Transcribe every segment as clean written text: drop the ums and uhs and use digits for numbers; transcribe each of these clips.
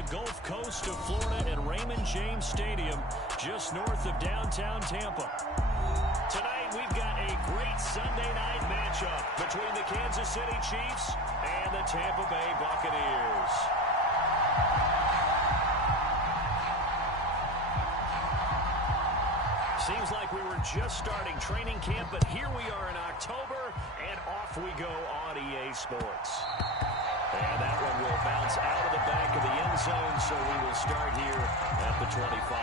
the Gulf Coast of Florida at Raymond James Stadium, just north of downtown Tampa. Tonight, we've got a great Sunday night matchup between the Kansas City Chiefs and the Tampa Bay Buccaneers. Seems like we were just starting training camp, but here we are in October, and off we go on EA Sports. And that one will bounce out of the back of the end zone, so we will start here at the 25.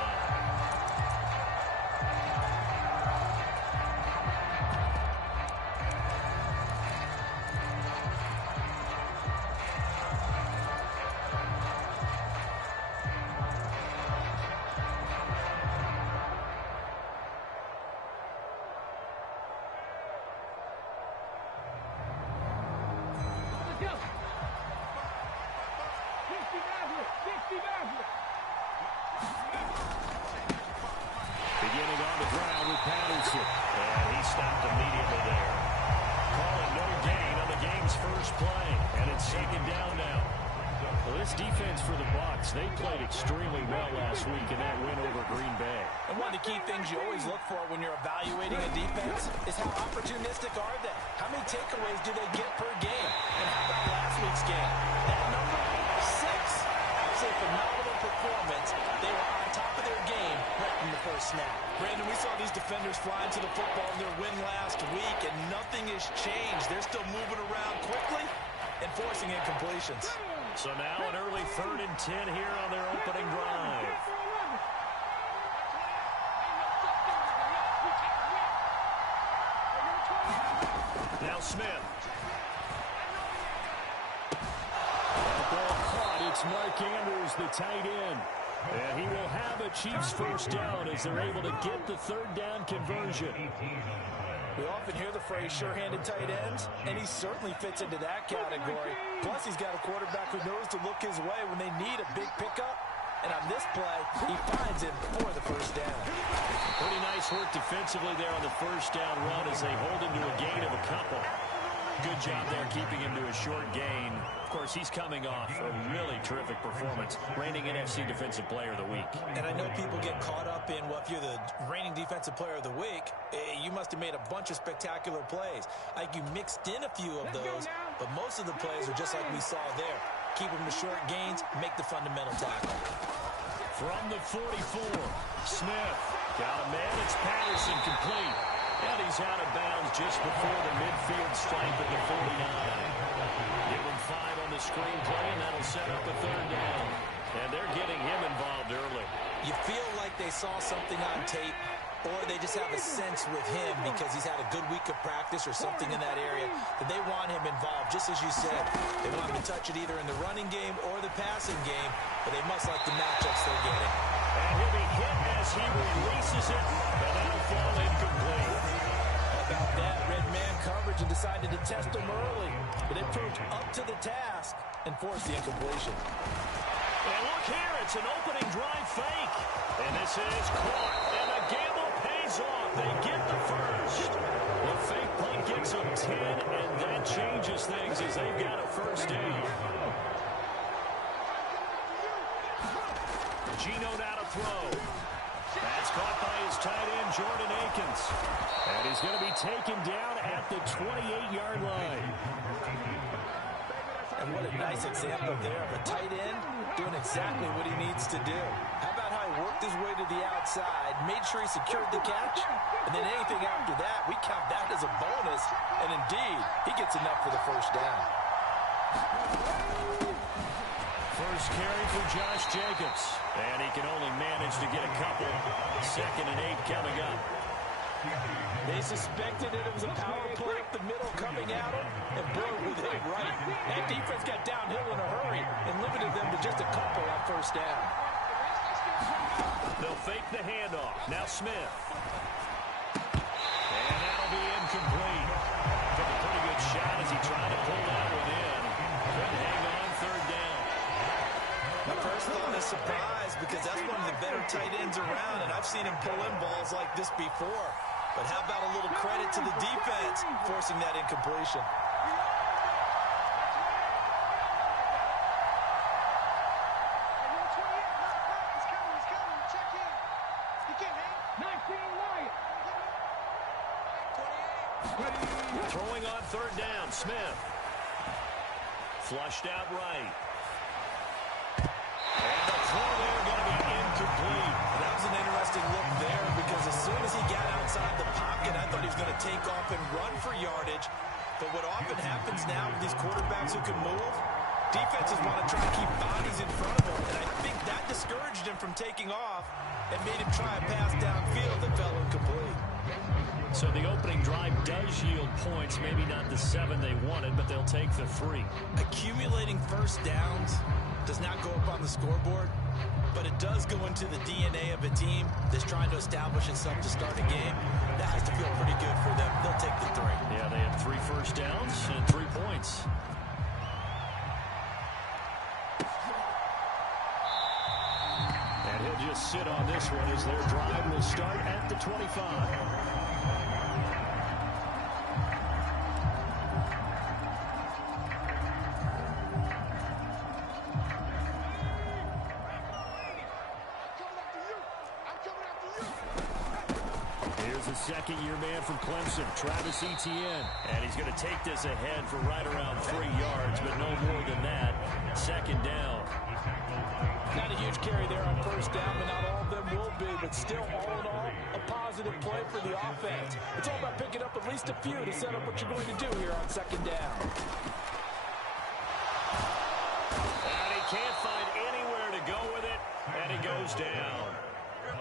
Beginning on the ground with Patterson. And he stopped immediately there. Calling no gain on the game's first play. And it's second down now. Well, this defense for the Bucs, they played extremely well last week in that win over Green Bay. And one of the key things you always look for when you're evaluating a defense is how opportunistic are they? How many takeaways do they get per game? And how about last week's game? That number, 6. That was a phenomenal performance. They were on top of their game right from the first snap. Brandon, we saw these defenders flying to the football in their win last week, and nothing has changed. They're still moving around quickly and forcing incompletions. So now an early 3rd and 10 here on their opening drive. Now Smith. The ball caught. It's Mark Andrews, the tight end. And he will have a Chiefs first down as they're able to get the 3rd down conversion. We often hear the phrase sure-handed tight ends, and he certainly fits into that category. Plus, he's got a quarterback who knows to look his way when they need a big pickup. And on this play, he finds him for the first down. Pretty nice work defensively there on the first down run as they hold him to a gain of a couple. Good job there keeping him to a short gain. Of course, he's coming off a really terrific performance, reigning NFC Defensive Player of the Week. And I know people get caught up in, well, if you're the reigning Defensive Player of the Week, you must have made a bunch of spectacular plays. Like you mixed in a few of those, but most of the plays are just like we saw there. Keep them to short gains, make the fundamental tackle. From the 44, Smith got a man. It's Patterson complete. And he's out of bounds just before the midfield stripe at the 49. Give him 5 on the screenplay, and that'll set up a 3rd down. And they're getting him involved early. You feel like they saw something on tape, or they just have a sense with him because he's had a good week of practice or something in that area that they want him involved, just as you said. They want him to touch it either in the running game or the passing game, but they must like the matchups they're getting. And he'll be hit as he releases it, and that'll fall incomplete. How about that? Red man coverage and decided to test him early, but they proved up to the task and forced the incompletion. And look here, it's an opening drive fake. And this is caught, and the gamble pays off. They get the first. The fake punt gets them 10, and that changes things as they've got a first down. Gino now to throw. That's caught by his tight end, Jordan Akins. And he's going to be taken down at the 28-yard line. And what a nice example there of a tight end doing exactly what he needs to do. How about how he worked his way to the outside, made sure he secured the catch, and then anything after that, we count that as a bonus. And indeed, he gets enough for the first down. First carry for Josh Jacobs. And he can only manage to get a couple. 2nd and 8 coming up. They suspected it was a power play up the middle coming at him, and boy, were they right. That defense got downhill in a hurry and limited them to just a couple on first down. They'll fake the handoff. Now Smith. And that'll be incomplete. Took a pretty good shot as he tried to pull that one in. Couldn't hang on, 3rd down. My first thought is surprise because that's one of the better tight ends around, and I've seen him pull in balls like this before. But how about a little credit to the defense forcing that incompletion? Throwing on third down, Smith. Flushed out right. And the throw there going to be incomplete. That was an interesting look there because as soon as he got outside the pocket, I thought he was going to take off and run for yardage. But what often happens now with these quarterbacks who can move, defenses want to try to keep bodies in front of him, and I think that discouraged him from taking off and made him try a pass downfield that fell incomplete. So the opening drive does yield points, maybe not the 7 they wanted, but they'll take the 3. Accumulating first downs does not go up on the scoreboard, but it does go into the DNA of a team that's trying to establish itself to start a game. That has to feel pretty good for them. They'll take the 3. Yeah, they had 3 first downs and 3 points. And he'll just sit on this one as their drive will start at the 25. Second-year man from Clemson, Travis Etienne. And he's going to take this ahead for right around 3 yards, but no more than that. Second down. Not a huge carry there on first down, but not all of them will be. But still, all in all, a positive play for the offense. It's all about picking up at least a few to set up what you're going to do here on second down. And he can't find anywhere to go with it, and he goes down.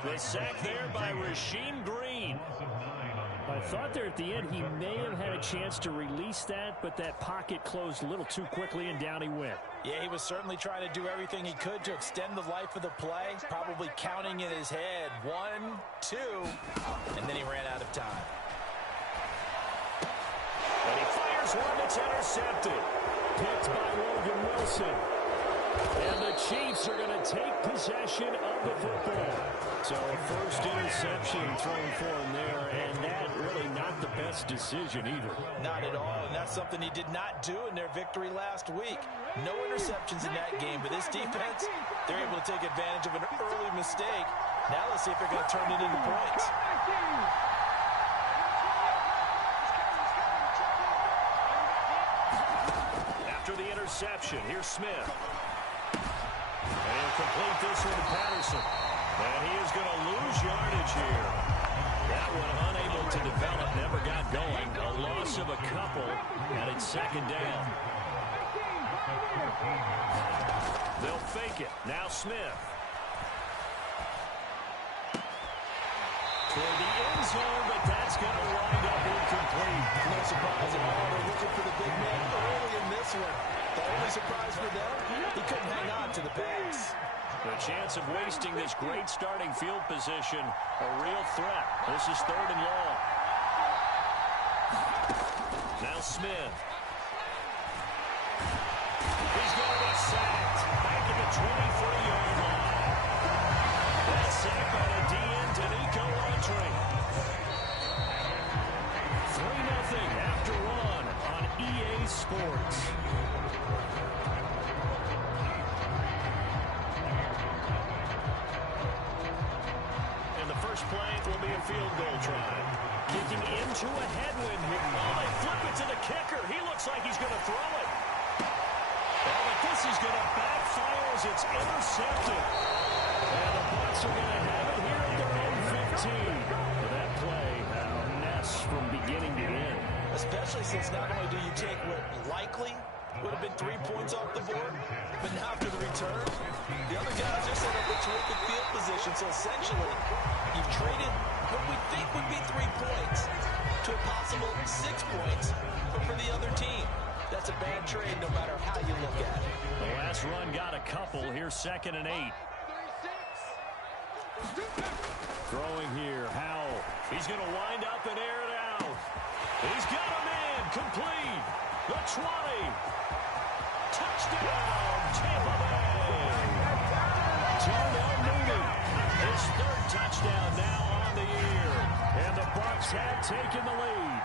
The sack there by Rasheem Green. I thought there at the end he may have had a chance to release that, but that pocket closed a little too quickly, and down he went. Yeah, he was certainly trying to do everything he could to extend the life of the play, probably counting in his head 1, 2, and then he ran out of time. And he fires one that's intercepted. Picked by Logan Wilson. And the Chiefs are going to take possession of the football. So first interception thrown for him there, and that really not the best decision either. Not at all, and that's something he did not do in their victory last week. No interceptions in that game, but this defense, they're able to take advantage of an early mistake. Now let's see if they're going to turn it into points. After the interception, here's Smith. And he'll complete this one to Patterson. And he is going to lose yardage here. That one unable to develop, never got going. A loss of a couple, and it's second down. They'll fake it. Now Smith. Toward the end zone, but that's going to wind up incomplete. No surprise at all. They're looking for the big man early in this one. The only surprise for them, he couldn't hang on to the pass. The chance of wasting this great starting field position, a real threat. This is third and long. Now Smith. He's going to be sacked back at the 23-yard line. That's sacked by the DN, Danico Autry. 3-0 after one on EA Sports. Play will be a field goal try. Kicking into a headwind here. Oh, they flip it to the kicker. He looks like he's going to throw it. Oh, but this is going to backfire as it's intercepted. And the Bucs are going to have it here at their own 15. For that play, a mess from beginning to end. Especially since not only do you take what likely would have been 3 points off the board, but now after the return, the other guys are set up a terrific field position. So essentially, you've traded what we think would be 3 points to a possible 6 points, but for the other team. That's a bad trade no matter how you look at it. The last run got a couple. Here's 2nd and 8. Throwing here, Howell. He's going to wind up and air it out. He's got a man complete. The 20. Touchdown, Tampa Bay. Darnell Mooney, his 3rd touchdown now on the year. And the Bucs have taken the lead.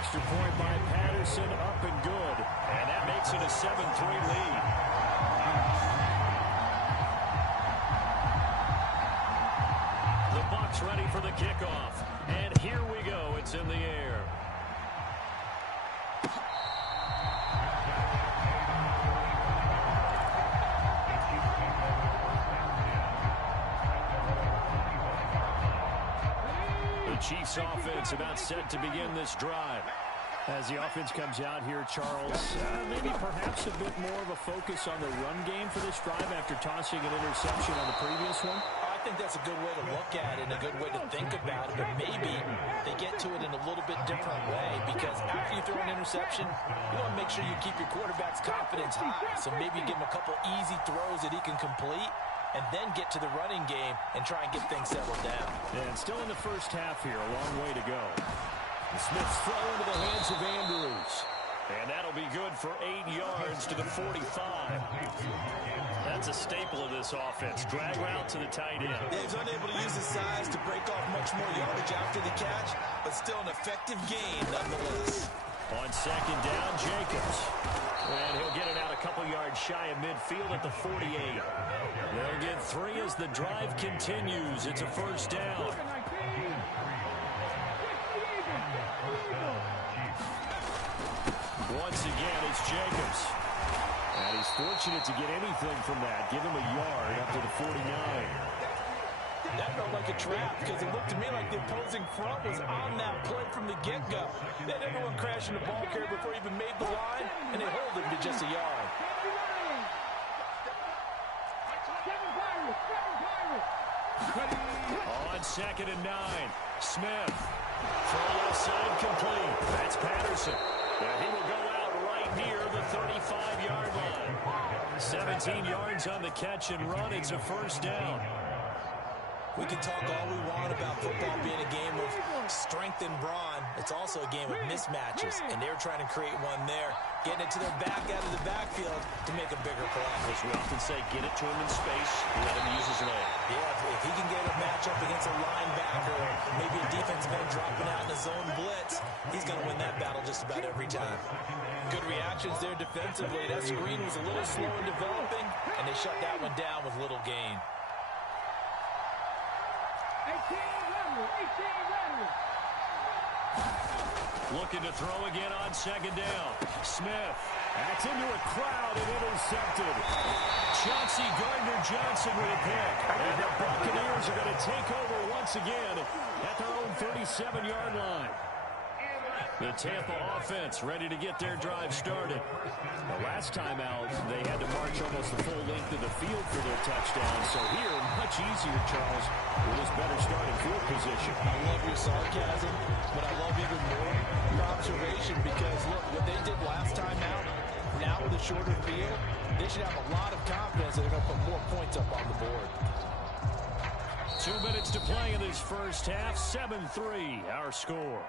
Extra point by Patterson, up and good. And that makes it a 7-3 lead. The Bucs Bucs ready for the kickoff. And here we go. It's in the air. The Chiefs offense about set to begin this drive. As the offense comes out here, Charles, maybe perhaps a bit more of a focus on the run game for this drive after tossing an interception on the previous one. I think that's a good way to look at it and a good way to think about it, but maybe they get to it in a little bit different way, because after you throw an interception, you want to make sure you keep your quarterback's confidence high. So maybe give him a couple easy throws that he can complete, and then get to the running game and try and get things settled down. And still in the first half here, a long way to go. Smith's throw into the hands of Andrews. And that'll be good for 8 yards to the 45. That's a staple of this offense. Drag route to the tight end. Yeah, he's unable to use his size to break off much more yardage after the catch, but still an effective gain nonetheless. On second down, Jacobs. And he'll get it out a couple yards shy of midfield at the 48. They'll get 3 as the drive continues. It's a first down. Once again, it's Jacobs. And he's fortunate to get anything from that. Give him a yard up to the 49. That felt like a trap, because it looked to me like the opposing front was on that play from the get-go. They had everyone crashing the ball carrier before he even made the line, and they hold him to just a yard. On second and 9, Smith. Throw left side complete. That's Patterson. And he will go out right near the 35-yard line. 17 yards on the catch and run. It's a first down. We can talk all we want about football being a game of strength and brawn. It's also a game of mismatches, and they're trying to create one there, getting it to their back out of the backfield to make a bigger play. As we often say, get it to him in space, let him use his leg. Yeah, if he can get a matchup against a linebacker or maybe a defensive end dropping out in a zone blitz, he's going to win that battle just about every time. Good reactions there defensively. That screen was a little slow in developing, and they shut that one down with little gain. Looking to throw again on second down. Smith. That's into a crowd and intercepted. Chauncey Gardner-Johnson with a pick. And the Buccaneers are going to take over once again at their own 37-yard line. The Tampa offense ready to get their drive started. The last time out, they had to march almost the full length of the field for their touchdown. So here, much easier, Charles, with this better starting field position. I love your sarcasm, but I love even more your observation, because, look, what they did last time out, now with a shorter field, they should have a lot of confidence that they're going to put more points up on the board. 2 minutes to play in this first half. 7-3, our score.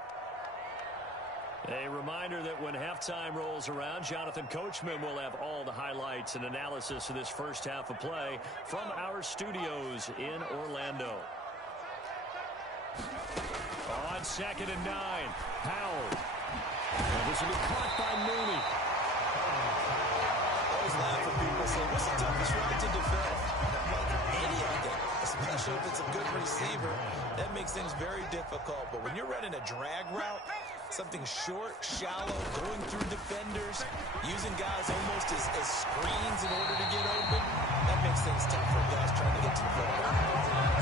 A reminder that when halftime rolls around, Jonathan Coachman will have all the highlights and analysis of this first half of play from our studios in Orlando. On second and 9, Powell. And this will be caught by Mooney. I always laugh when people say, what's the toughest route to defend? Any of them, especially if it's a good receiver. That makes things very difficult. But when you're running a drag route, something short, shallow, going through defenders, using guys almost as screens in order to get open, that makes things tough for guys trying to get to the football.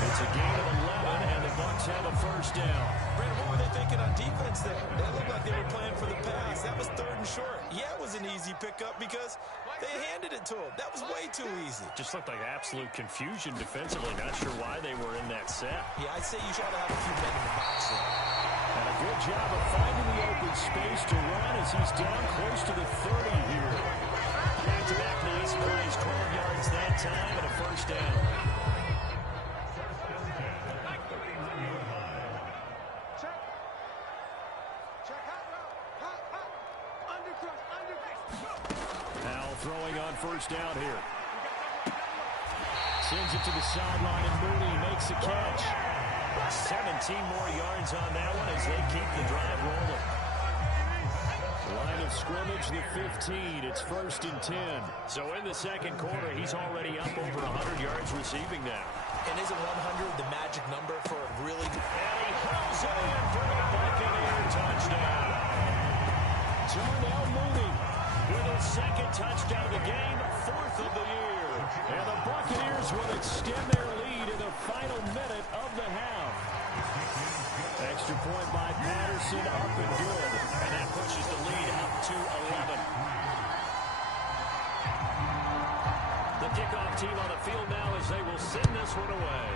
It's a gain of 11, and the Bucs have a first down. Brandon, what were they thinking on defense there? They looked like they were playing for the pass. That was 3rd and short. Yeah, it was an easy pickup because they handed it to him. That was way too easy. Just looked like absolute confusion defensively. Not sure why they were in that set. Yeah, I'd say you try to have a few men in the box there. And a good job of finding the open space to run as he's down close to the 30 here. Back-to-back nice plays, 12 yards that time, and a first down. Powell throwing on first down here. Sends it to the sideline, and Mooney makes the catch. 17 more yards on that one as they keep the drive rolling. Line of scrimmage, the 15. It's 1st and 10. So in the second quarter, he's already up over 100 yards receiving now. And isn't 100 the magic number for a really... And he hurls it in for the Buccaneer touchdown. Darnell Mooney with his second touchdown of the game, fourth of the year. And the Buccaneers will extend their lead in the final minute of the half. Extra point by Patterson, up and good. And that pushes the lead up to 11. The kickoff team on the field now as they will send this one away.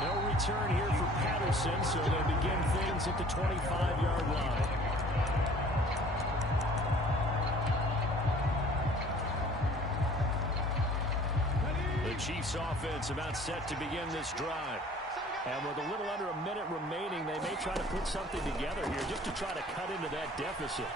No return here for Patterson, so they begin things at the 25-yard line. The Chiefs offense about set to begin this drive. And with a little under a minute remaining, they may try to put something together here just to try to cut into that deficit.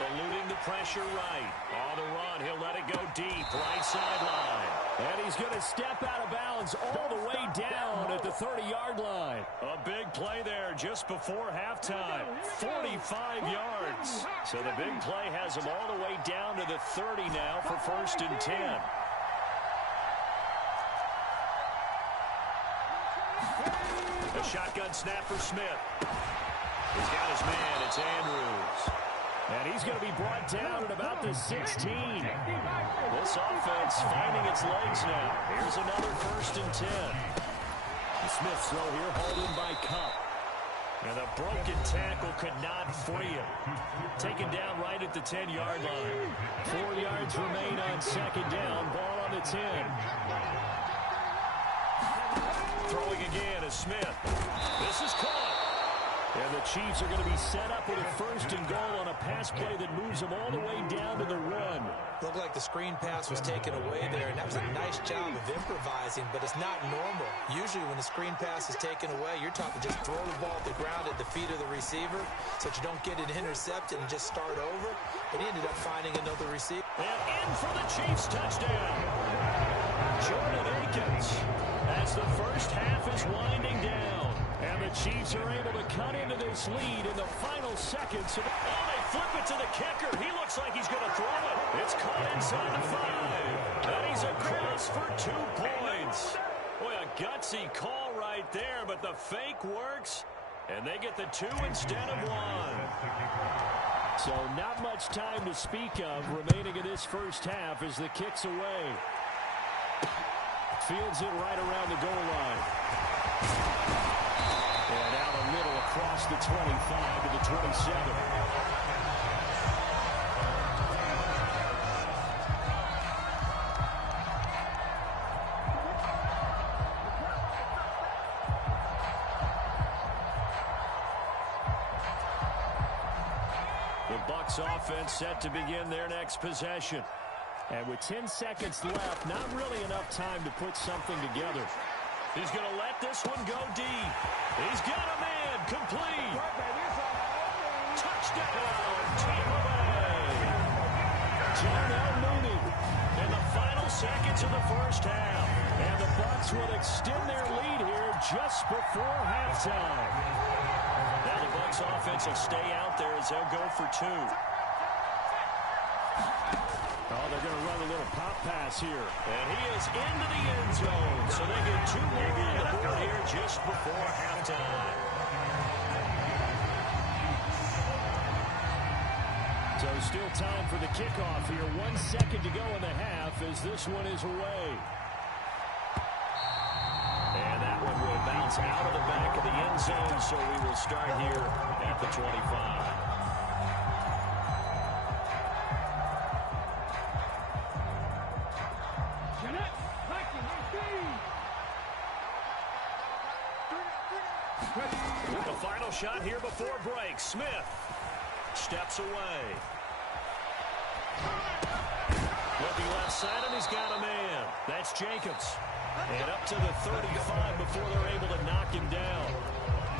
Eluding the pressure right. On the run, he'll let it go deep, right sideline. And he's going to step out of bounds all the way down at the 30-yard line. A big play there just before halftime. 45 yards. So the big play has him all the way down to the 30 now for 1st and 10. A shotgun snap for Smith. He's got his man. It's Andrews. And he's going to be brought down at about the 16. This offense finding its legs now. Here's another 1st and 10. Smith's throw here hauled in by Cup. And the broken tackle could not free him. Taken down right at the 10-yard line. 4 yards remain on 2nd down. Ball on the 10. Throwing again is Smith. This is caught. And the Chiefs are going to be set up with a 1st and goal on a pass play that moves them all the way down to the run. Looked like the screen pass was taken away there, and that was a nice job of improvising, but it's not normal. Usually when the screen pass is taken away, you're talking just throw the ball at the ground at the feet of the receiver so that you don't get it intercepted and just start over. And he ended up finding another receiver. And in for the Chiefs touchdown. Jordan Akins as the first half is winding down. And the Chiefs are able to cut into this lead in the final seconds. Oh, they flip it to the kicker. He looks like he's going to throw it. It's caught inside the 5. And he's across for 2 points. Boy, a gutsy call right there, but the fake works. And they get the 2 instead of 1. So not much time to speak of remaining in this first half as the kick's away. Fields it right around the goal line. And out a little across the 25 to the 27. The Bucs offense set to begin their next possession. And with 10 seconds left, not really enough time to put something together. He's going to let this one go deep. He's got a man. Complete. Touchdown, Tampa Bay. Darnell Mooney in the final seconds of the first half. And the Bucs will extend their lead here just before halftime. Now the Bucs offense will stay out there as they'll go for 2. Oh, they're going to run a little pop pass here. And he is into the end zone. So they get 2 more on the board here just before halftime. So still time for the kickoff here. 1 second to go in the half as this one is away. And that one will bounce out of the back of the end zone. So we will start here at the 25. The final shot here before break. Smith steps away. Looking left side, and he's got a man. That's Jacobs. And up to the 35 before they're able to knock him down.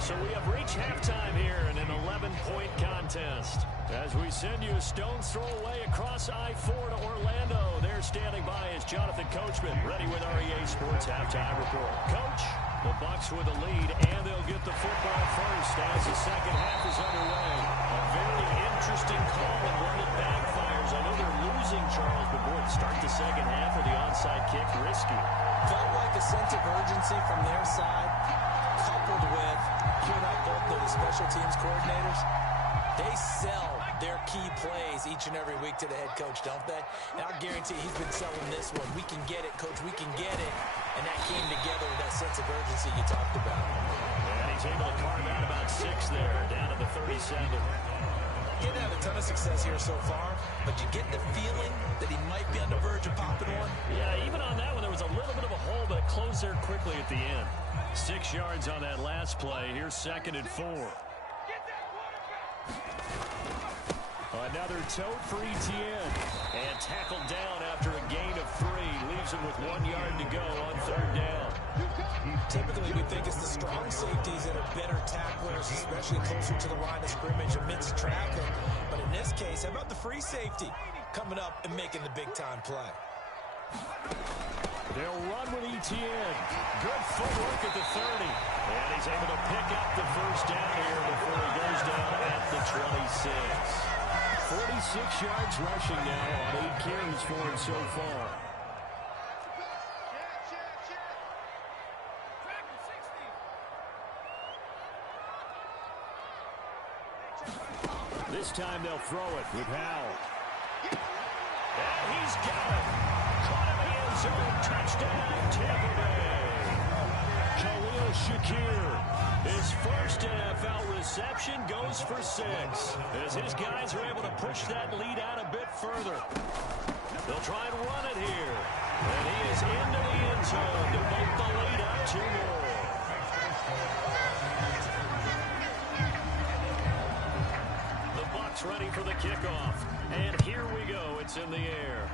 So we have reached halftime here in an 11-point contest. As we send you a stone's throw away across I-4 to Orlando. There standing by is Jonathan Coachman, ready with REA Sports Halftime Report. Coach, the Bucs with the lead, and they'll get the football first as the second half is underway. A very interesting call and one that backfires. I know they're losing, Charles, but teams' coordinators, they sell their key plays each and every week to the head coach, don't they? And I guarantee he's been selling this one. We can get it, coach, we can get it. And that came together with that sense of urgency you talked about. And he's able to carve out about 6 there, down to the 37. He didn't have a ton of success here so far, but you get the feeling that he might be on the verge of popping one. Yeah, even on that one, there was a little bit of a hole, but it closed there quickly at the end. 6 yards on that last play. Here's 2nd and 4. Another tote for Etienne. And tackled down after a gain of 3. Leaves him with 1 yard to go on 3rd down. Typically, we think it's the strong safeties that are better tacklers, especially closer to the line of scrimmage amidst traffic. But in this case, how about the free safety coming up and making the big-time play? They'll run with Etienne. Good footwork at the 30. And he's able to pick up the first down here before he goes down at the 26. 46 yards rushing now on 8 carries for him so far. This time they'll throw it with Howell. And he's got it. Caught him in the end zone. Touchdown, Tampa Bay. Khalil Shakir, his first NFL reception, goes for 6. As his guys are able to push that lead out a bit further. They'll try and run it here. And he is into the end zone to make the lead up 2 more. The Bucs ready for the kickoff. And here we go. It's in the air.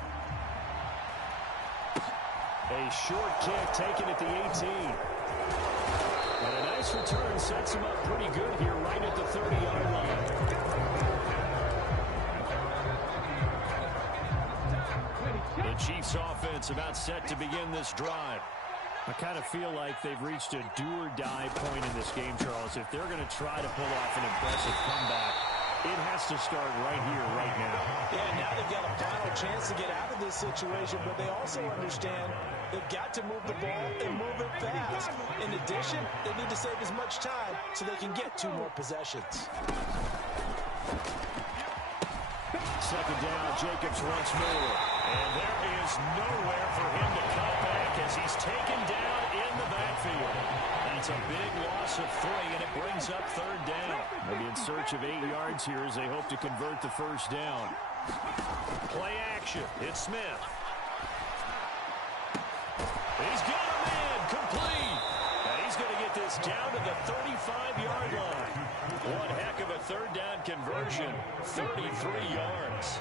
A short kick taken at the 18. And a nice return sets him up pretty good here right at the 30-yard line. The Chiefs offense about set to begin this drive. I kind of feel like they've reached a do-or-die point in this game, Charles. If they're going to try to pull off an impressive comeback, it has to start right here, right now. Yeah, now they've got a final chance to get out of this situation, but they also understand they've got to move the ball and move it fast. In addition, they need to save as much time so they can get 2 more possessions. 2nd down, Jacobs once more. And there is nowhere for him to cut back as he's taken down in the backfield. That's a big loss of 3, and it brings up 3rd down. Maybe in search of 8 yards here as they hope to convert the first down. Play action. It's Smith. He's got him in. Complete. And he's going to get this down to the 35-yard line. One heck of a 3rd down conversion. 33 yards.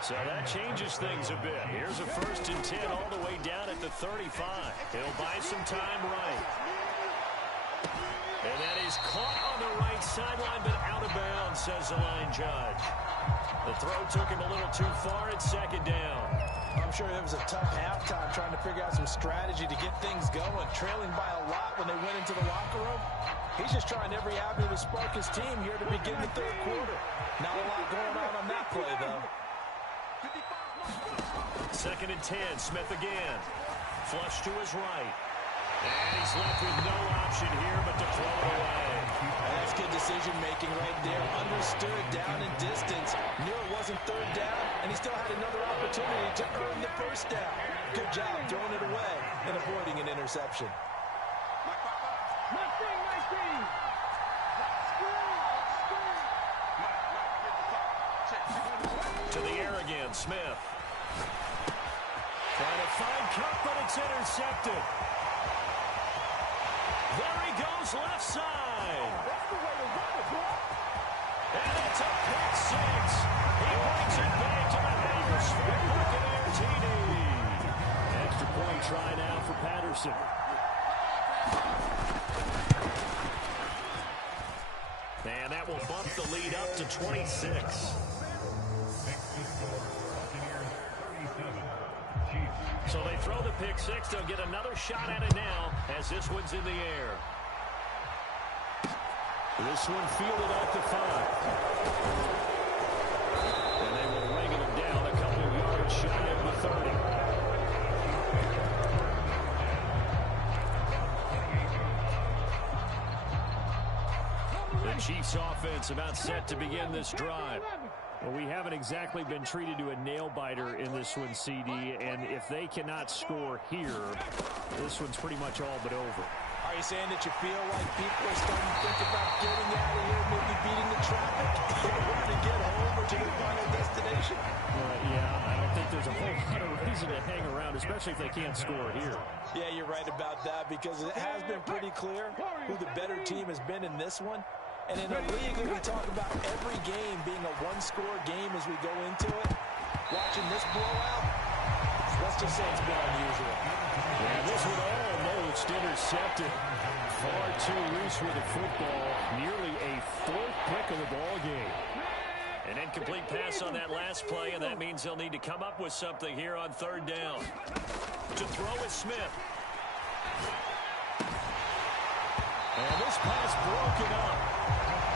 So that changes things a bit. Here's a 1st and 10 all the way down at the 35. He'll buy some time right. And that is caught on the right sideline, but out of bounds, says the line judge. The throw took him a little too far at 2nd down. I'm sure it was a tough halftime trying to figure out some strategy to get things going, trailing by a lot when they went into the locker room. He's just trying every avenue to spark his team here to begin the 3rd quarter. Not a lot going on that play, though. 2nd and 10, Smith again. Flush to his right. And he's left with no option here but to throw it away. That's good decision-making right there. Understood down and distance. Knew it wasn't 3rd down, and he still had another opportunity to earn the 1st down. Good job throwing it away and avoiding an interception. To the air again, Smith. Trying to find Cup, but it's intercepted. There he goes, left side. And it's a pick 6. He brings it back to the Bengals for a Buccaneer TD. Extra point try now for Patterson. And that will bump the lead up to 26. So they throw the pick 6. They'll get another shot at it now as this one's in the air. This one fielded at the 5. And they will ring him down a couple of yards shy of the 30. The Chiefs offense about set to begin this drive. Well, we haven't exactly been treated to a nail-biter in this one, CD, and if they cannot score here, this one's pretty much all but over. Are you saying that you feel like people are starting to think about getting out of here, maybe beating the traffic in order to get home or to their final destination? Yeah, I don't think there's a whole lot of reason to hang around, especially if they can't score here. Yeah, you're right about that because it has been pretty clear who the better team has been in this one. And in a league that we talk about every game being a one-score game as we go into it, watching this blowout, let's just say it's been unusual. Yeah, this one almost intercepted. Far too loose with the football. Nearly a fourth pick of the ball game. An incomplete pass on that last play, and that means they'll need to come up with something here on third down. To throw is Smith. And this pass broken up.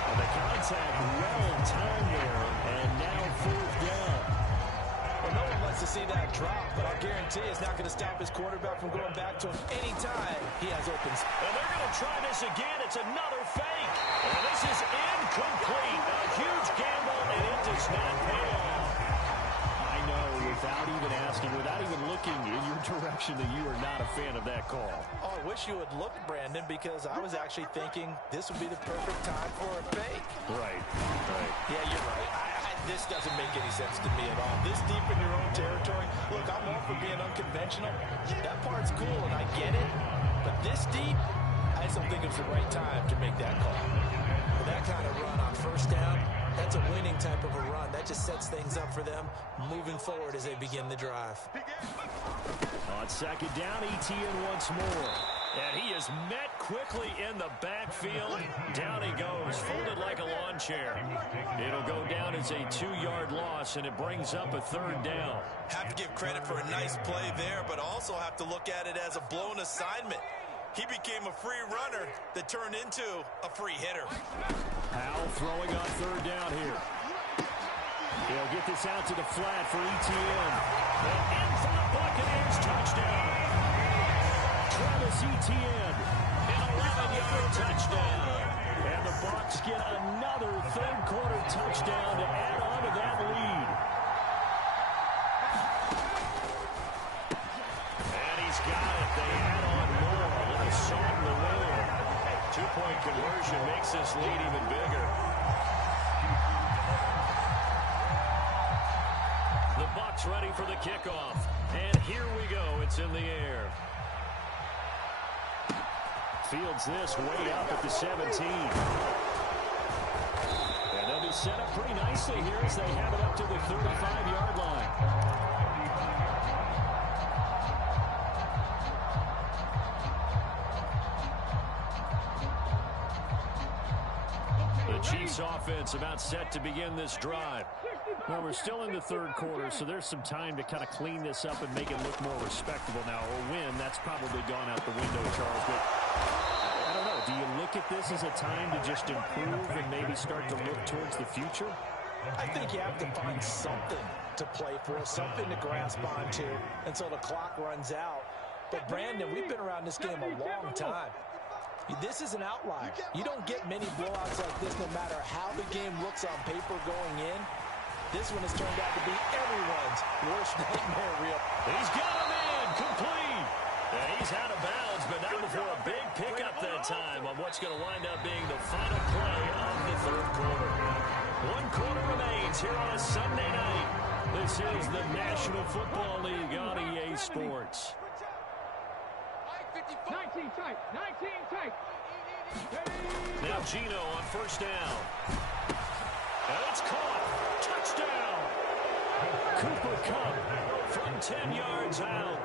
And the contact well timed there, and now fourth down. Well, no one wants to see that drop, but I'll guarantee it's not going to stop his quarterback from going back to him anytime he has opens. And they're going to try this again. It's another fake. And this is incomplete. A huge gamble, and it does not pay off. I know, without even asking, without even looking in your direction, that you are not a fan of that call. Oh, I wish you had looked, Brandon, because I was actually thinking this would be the perfect time for a fake. Right. Yeah, you're right. This doesn't make any sense to me at all. This deep in your own territory. Look, I'm all for being unconventional. That part's cool, and I get it. But this deep, I just don't think it's the right time to make that call. With that kind of run on first down, that's a winning type of a run. That just sets things up for them moving forward as they begin the drive. On second down, ETN once more. And he is met quickly in the backfield. Down he goes, folded like a lawn chair. It'll go down as a 2-yard loss, and it brings up a third down. Have to give credit for a nice play there, but also have to look at it as a blown assignment. He became a free runner that turned into a free hitter. Powell throwing on third down here. He'll get this out to the flat for ETN. And in for the Buccaneers, touchdown. Travis Etienne. An 11-yard touchdown. And the Bucs get another third-quarter touchdown to add on to that lead. And he's got it. They add on more. A little song the Lord. Two-point conversion makes this lead even bigger. The Bucs ready for the kickoff. And here we go. It's in the air. Fields this way up at the 17. And they'll be set up pretty nicely here as they have it up to the 35-yard line. The Chiefs offense about set to begin this drive. Well, we're still in the third quarter, so there's some time to kind of clean this up and make it look more respectable now. A win, that's probably gone out the window, Charles. But I don't know. Do you look at this as a time to just improve and maybe start to look towards the future? I think you have to find something to play for, something to grasp onto until the clock runs out. But, Brandon, we've been around this game a long time. This is an outlier. You don't get many blowouts like this no matter how the game looks on paper going in. This one has turned out to be everyone's worst nightmare reel. He's got him in, complete. And he's out of bounds, but not before a big pickup that time on what's going to wind up being the final play of the third quarter. 1 quarter remains here on a Sunday night. This is the National Football League on EA Sports. 19 tight. Now Gino on first down. And it's caught. Touchdown. Cooper Kupp From 10 yards out.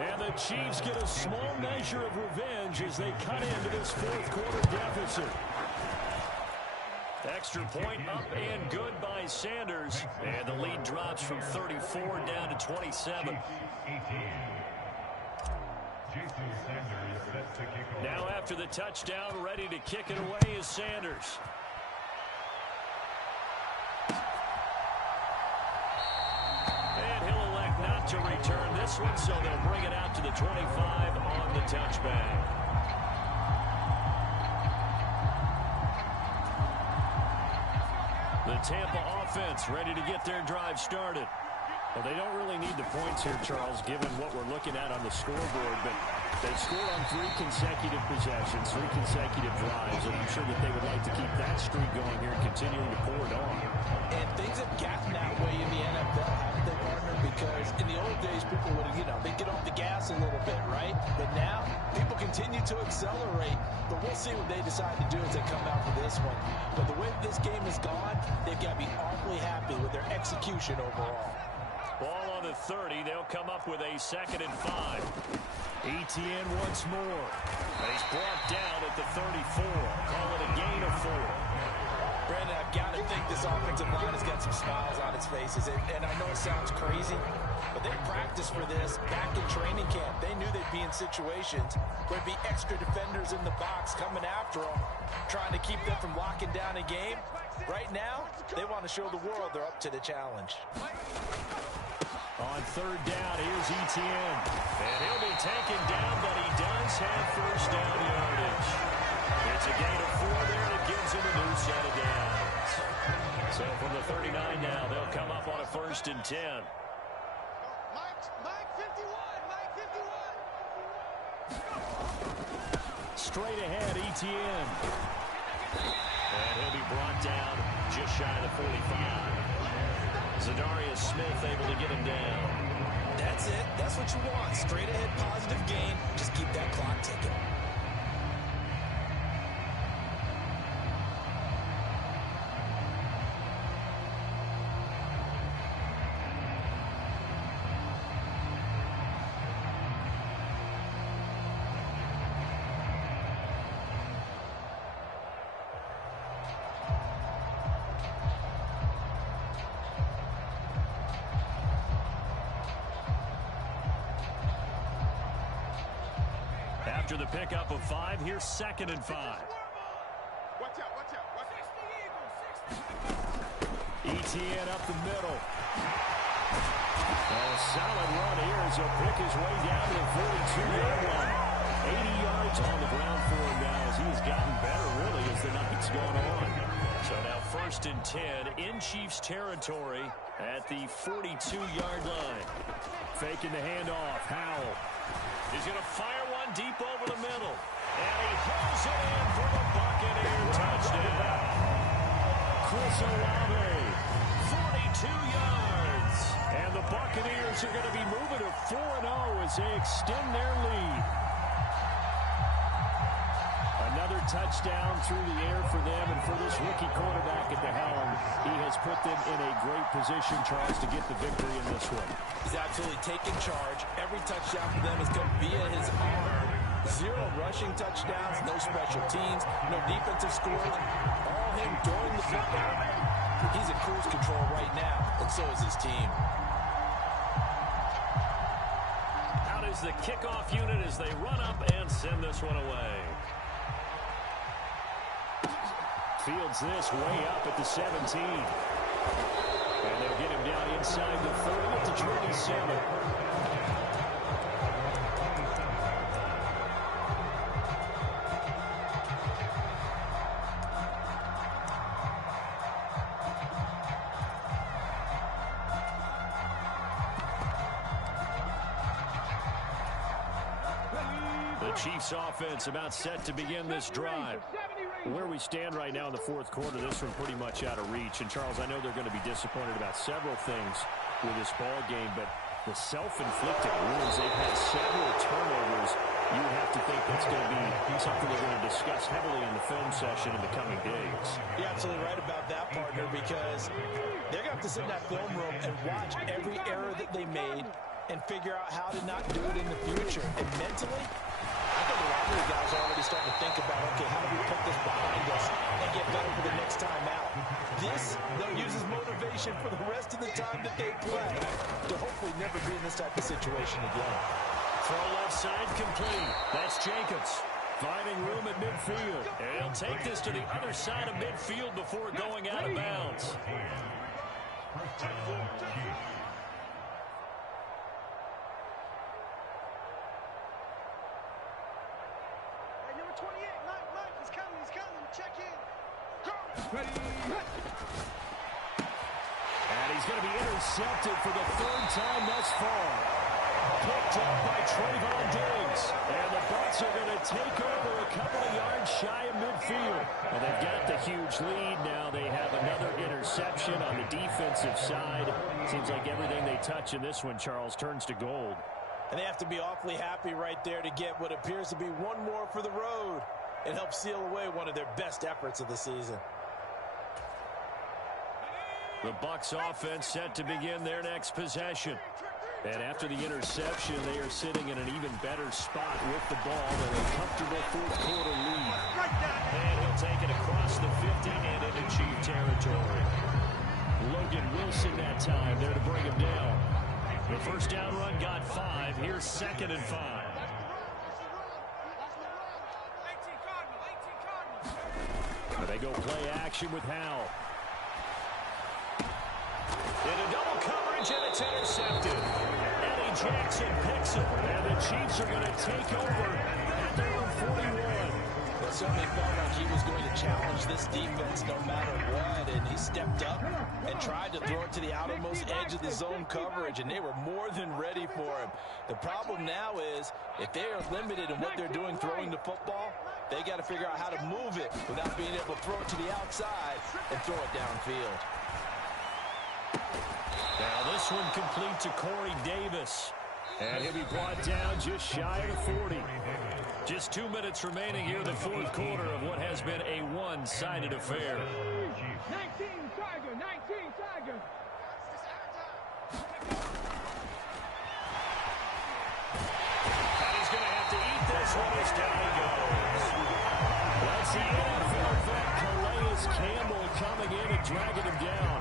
And the Chiefs get a small measure of revenge as they cut into this fourth quarter deficit. Extra point up and good by Sanders. And the lead drops from 34 down to 27. Now after the touchdown, ready to kick it away is Sanders. And he'll elect not to return this one, so they'll bring it out to the 25 on the touchback. the Tampa offense ready to get their drive started. Well, they don't really need the points here, Charles, given what we're looking at on the scoreboard, but they've scored on 3 consecutive possessions, 3 consecutive drives, and I'm sure that they would like to keep that streak going here and continuing to pour it on. And things have gotten that way in the NFL, haven't they, partner? Because in the old days, people would, they get off the gas a little bit, right? But now, people continue to accelerate. But we'll see what they decide to do as they come out for this one. But the way this game has gone, they've got to be awfully happy with their execution overall. Ball on the 30. They'll come up with a 2nd and 5. Etienne once more. And he's brought down at the 34. Call it a gain of 4. Brandon, I've got to think this offensive line has got some smiles on its faces. And I know it sounds crazy, but they practiced for this back in training camp. They knew they'd be in situations where there'd be extra defenders in the box coming after them, trying to keep them from locking down a game. Right now, they want to show the world they're up to the challenge. On 3rd down, here's Etienne. And he'll be taken down, but he does have 1st down yardage. It's a gain of 4 there, and it gives him a new set of downs. So from the 39 now, they'll come up on a 1st and 10. Mike 51. Straight ahead, Etienne. And he'll be brought down just shy of the 45. Zadarius Smith able to get him down. That's it. That's what you want. Straight ahead positive gain. Just keep that clock ticking. After the pickup of 5, here's 2nd and 5. Watch out. Etienne up the middle. A solid run here as he'll pick his way down to the 42-yard line. 80 yards on the ground for him now as he has gotten better, really, as the night's gone on. So now 1st and 10 in Chiefs territory at the 42-yard line. Faking the handoff. Howell. He's going to fire one deep over the middle. And he hauls it in for the Buccaneer touchdown. Chris Olave, 42 yards. And the Buccaneers are going to be moving to 4-0 as they extend their lead. Another touchdown through the air for them, and for this rookie quarterback at the helm, he has put them in a great position, Charles, to get the victory in this one. He's absolutely taken charge. Every touchdown for them has come via his arm. 0 rushing touchdowns, no special teams, no defensive scores. All him throwing the football. He's in cruise control right now, and so is his team. Out is the kickoff unit as they run up and send this one away. Fields this way up at the 17. And they'll get him down inside the 30 at the 27. The Chiefs offense about set to begin this drive. Where we stand right now in the 4th quarter, this one pretty much out of reach. And, Charles, I know they're going to be disappointed about several things with this ball game, but the self-inflicted wounds, they've had several turnovers. You have to think that's going to be something they're going to discuss heavily in the film session in the coming days. You're absolutely right about that, partner, because they're going to have to sit in that film room and watch every error that they made and figure out how to not do it in the future. And mentally, I think a lot of the guys are already starting to think about, okay, how do we put this behind us and get better for the next time out? This, they'll use as motivation for the rest of the time that they play to hopefully never be in this type of situation again. Throw left side complete. That's Jacobs. Finding room at midfield. And he'll take this to the other side of midfield before going out of bounds. And he's going to be intercepted for the third time thus far. Picked up by Trayvon Diggs. And the Bucs are going to take over a couple of yards shy of midfield. Well, they've got the huge lead. Now they have another interception on the defensive side. Seems like everything they touch in this one, Charles, turns to gold. And they have to be awfully happy right there to get what appears to be one more for the road and help seal away one of their best efforts of the season. The Bucs offense set to begin their next possession. And after the interception, they are sitting in an even better spot with the ball in a comfortable fourth-quarter lead. And he'll take it across the 50 and into Chief territory. Logan Wilson that time there to bring him down. The first down run got 5. Here's 2nd and 5. They go play action with Howell. Into double coverage, and it's intercepted. Eddie Jackson picks it, and the Chiefs are going to take over at their own 41. It certainly felt like he was going to challenge this defense no matter what, and he stepped up and tried to throw it to the outermost edge of the zone coverage, and they were more than ready for him. The problem now is, if they are limited in what they're doing throwing the football, they got to figure out how to move it without being able to throw it to the outside and throw it downfield. Now this one complete to Corey Davis. And he'll be brought down just shy of the 40. Just 2 minutes remaining here in the fourth quarter of what has been a one-sided affair. 19 Tiger, 19 Tiger. And he's going to have to eat this one as down he goes. That's the NFL vet Calais Campbell coming in and dragging him down.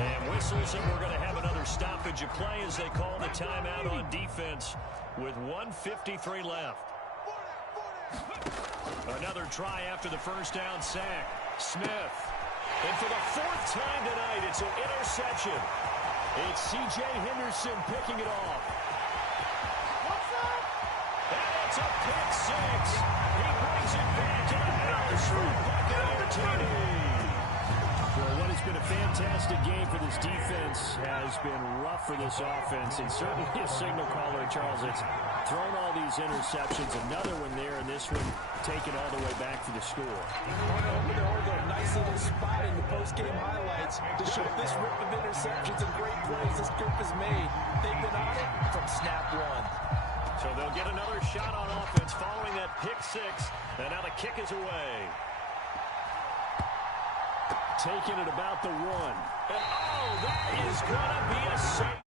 And whistles, and we're going to have another stoppage of play as they call the timeout on defense with 1:53 left. Another try after the first down sack. Smith. And for the 4th time tonight, it's an interception. It's C.J. Henderson picking it off. And it's a pick 6. He brings it back in the house for Buccaneer TD. Well, what has been a fantastic game for this defense has been rough for this offense, and certainly a signal caller, Charles, it's thrown all these interceptions. Another one there, and this one taken all the way back for the score. A nice little spot in the post-game highlights to show this rip of interceptions and great plays this group has made. They've been on it from snap one. So they'll get another shot on offense following that pick 6, and now the kick is away. Taking it about the 1. And, oh, that is going to be a save.